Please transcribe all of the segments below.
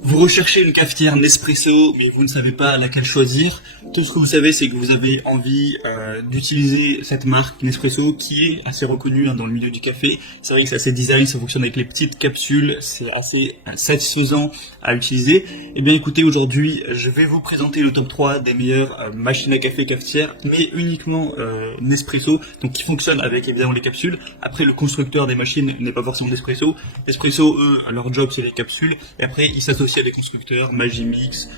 Vous recherchez une cafetière Nespresso, mais vous ne savez pas laquelle choisir. Tout ce que vous savez, c'est que vous avez envie d'utiliser cette marque Nespresso, qui est assez reconnue dans le milieu du café. C'est vrai que c'est assez design, ça fonctionne avec les petites capsules, c'est assez satisfaisant à utiliser. Eh bien écoutez, aujourd'hui, je vais vous présenter le top 3 des meilleures machines à café cafetières, mais uniquement Nespresso, donc qui fonctionnent avec évidemment les capsules. Après, le constructeur des machines n'est pas forcément Nespresso. Nespresso, eux, leur job, c'est les capsules, et après, ils s'associent à des constructeurs, Magimix,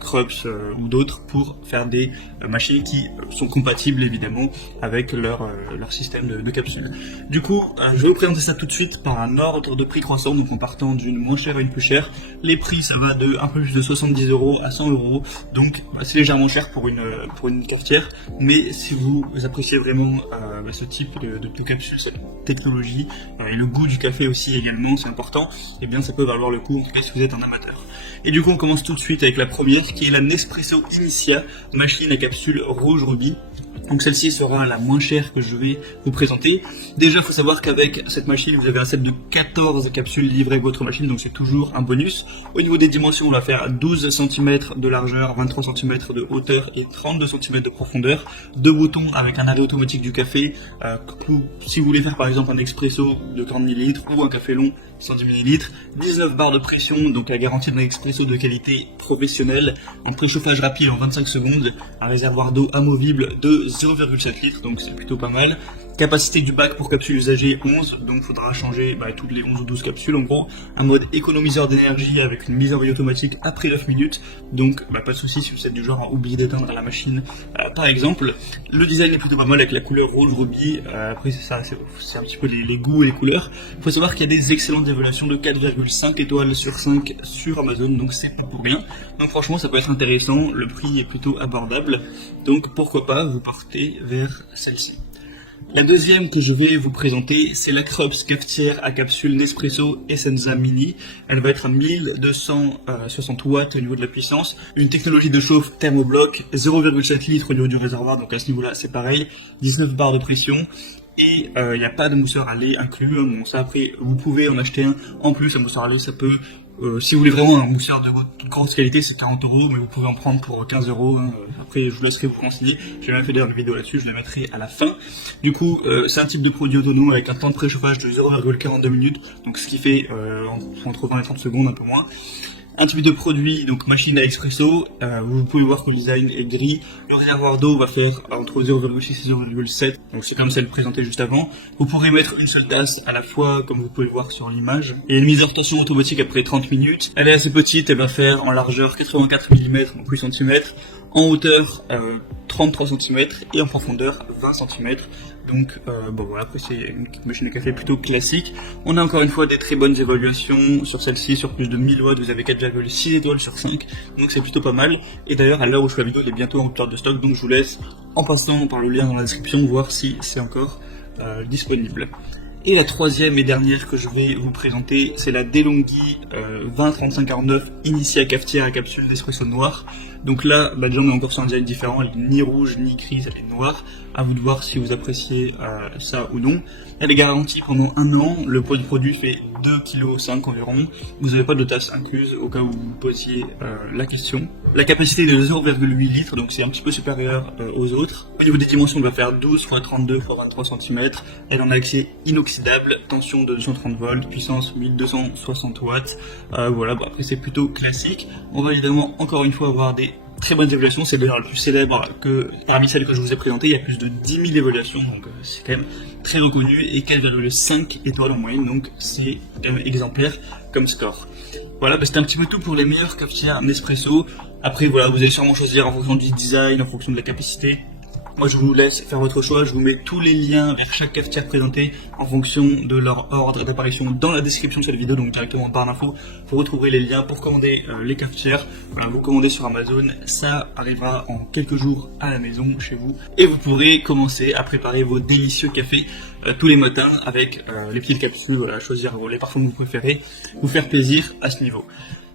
Krups ou d'autres pour faire des machines qui sont compatibles évidemment avec leur système de capsules. Du coup, je vais vous présenter ça tout de suite par un ordre de prix croissant, donc en partant d'une moins chère à une plus chère. Les prix, ça va de un peu plus de 70 € à 100 €, donc c'est légèrement cher pour une cafetière, mais si vous appréciez vraiment ce type de capsule, cette technologie et le goût du café aussi également, c'est important, et bien ça peut valoir le coup, en tout cas si vous êtes un amateur. Et du coup, on commence tout de suite avec la première, qui est la Nespresso Initia, machine à capsule rouge rubis. Donc celle-ci sera la moins chère que je vais vous présenter. Déjà, il faut savoir qu'avec cette machine, vous avez un set de 14 capsules livrées avec votre machine, donc c'est toujours un bonus. Au niveau des dimensions, on va faire 12 cm de largeur, 23 cm de hauteur et 32 cm de profondeur. Deux boutons avec un arrêt automatique du café. Si vous voulez faire par exemple un expresso de 40 ml ou un café long 110 ml. 19 barres de pression, donc la garantie d'un expresso de qualité professionnelle. En préchauffage rapide en 25 secondes. Un réservoir d'eau amovible de 0,7 litres, donc c'est plutôt pas mal. Capacité du bac pour capsules usagées 11, donc il faudra changer toutes les 11 ou 12 capsules en gros. Un mode économiseur d'énergie avec une mise en veille automatique après 9 minutes, donc pas de souci si vous êtes du genre à oublier d'éteindre la machine par exemple. Le design est plutôt pas mal avec la couleur rouge rubis, après c'est un petit peu les goûts et les couleurs. Il faut savoir qu'il y a des excellentes évaluations de 4,5 étoiles sur 5 sur Amazon, donc c'est pas pour rien. Donc franchement ça peut être intéressant, le prix est plutôt abordable, donc pourquoi pas vous partez vers celle-ci. La deuxième que je vais vous présenter, c'est la Krups cafetière à capsule Nespresso Essenza Mini. Elle va être à 1260 watts au niveau de la puissance, une technologie de chauffe thermobloc, 0,7 litres au niveau du réservoir, donc à ce niveau-là c'est pareil, 19 barres de pression. Et il n'y a pas de mousseur à lait inclus. Bon, ça après, vous pouvez en acheter un en plus. Un mousseur à lait, ça peut. Si vous voulez vraiment un mousseur de grosse qualité, c'est 40 €, mais vous pouvez en prendre pour 15 €. Après, je vous laisserai vous renseigner. J'ai même fait d'ailleurs une vidéo là-dessus, je la mettrai à la fin. Du coup, c'est un type de produit autonome avec un temps de préchauffage de 0,42 minutes, donc ce qui fait entre 20 et 30 secondes, un peu moins. Un type de produit, donc machine à expresso, vous pouvez voir que le design est gris. Le réservoir d'eau va faire entre 0,6 et 0,7, donc c'est comme celle présentée juste avant. Vous pourrez mettre une seule tasse à la fois, comme vous pouvez le voir sur l'image. Et une mise en rotation automatique après 30 minutes. Elle est assez petite, elle va faire en largeur 84 mm en plus centimètres, en hauteur 33 cm et en profondeur 20 cm. Donc bon voilà, après c'est une machine à café plutôt classique. On a encore une fois des très bonnes évaluations sur celle-ci, sur plus de 1000 watts, vous avez 4,6 étoiles sur 5, donc c'est plutôt pas mal. Et d'ailleurs à l'heure où je fais la vidéo, elle est bientôt en rupture de stock, donc je vous laisse en passant par le lien dans la description voir si c'est encore disponible. Et la troisième et dernière que je vais vous présenter, c'est la DeLonghi 203549 Initia cafetière à capsule d'espresso noir. Donc là, déjà on est encore sur un design différent, elle est ni rouge ni grise, elle est noire. À vous de voir si vous appréciez ça ou non. Elle est garantie pendant 1 an, le poids du produit fait 2,5 kg environ. Vous n'avez pas de tasse incluse au cas où vous posiez la question. La capacité est de 0,8 litres, donc c'est un petit peu supérieur aux autres. Au niveau des dimensions, on va faire 12 x 32 x 23 cm. Elle en a accès inoxydable, tension de 230 volts, puissance 1260 watts. Voilà, après c'est plutôt classique. On va évidemment encore une fois avoir des très bonnes évaluations, c'est d'ailleurs le plus célèbre que parmi celles que je vous ai présentées, il y a plus de 10 000 évaluations, donc c'est quand même très reconnu, et 4,5 étoiles en moyenne, donc c'est quand même exemplaire comme score. Voilà, c'était un petit peu tout pour les meilleures cafetières Nespresso. Après voilà, vous allez sûrement choisir en fonction du design, en fonction de la capacité. Moi je vous laisse faire votre choix, je vous mets tous les liens vers chaque cafetière présentée en fonction de leur ordre d'apparition dans la description de cette vidéo, donc directement en barre d'infos. Vous retrouverez les liens pour commander les cafetières. Voilà, vous commandez sur Amazon, ça arrivera en quelques jours à la maison chez vous. Et vous pourrez commencer à préparer vos délicieux cafés tous les matins avec les petites capsules, voilà, choisir les parfums que vous préférez, vous faire plaisir à ce niveau.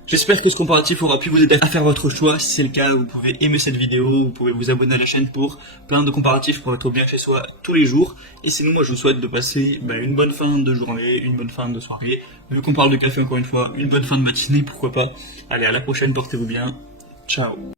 J'espère que ce comparatif aura pu vous aider à faire votre choix. Si c'est le cas, vous pouvez aimer cette vidéo, vous pouvez vous abonner à la chaîne pour plein de comparatifs pour être bien chez soi tous les jours. Et sinon, moi je vous souhaite de passer une bonne fin de journée, une bonne fin de soirée. Vu qu'on parle de café encore une fois, une bonne fin de matinée, pourquoi pas. Allez, à la prochaine, portez-vous bien. Ciao.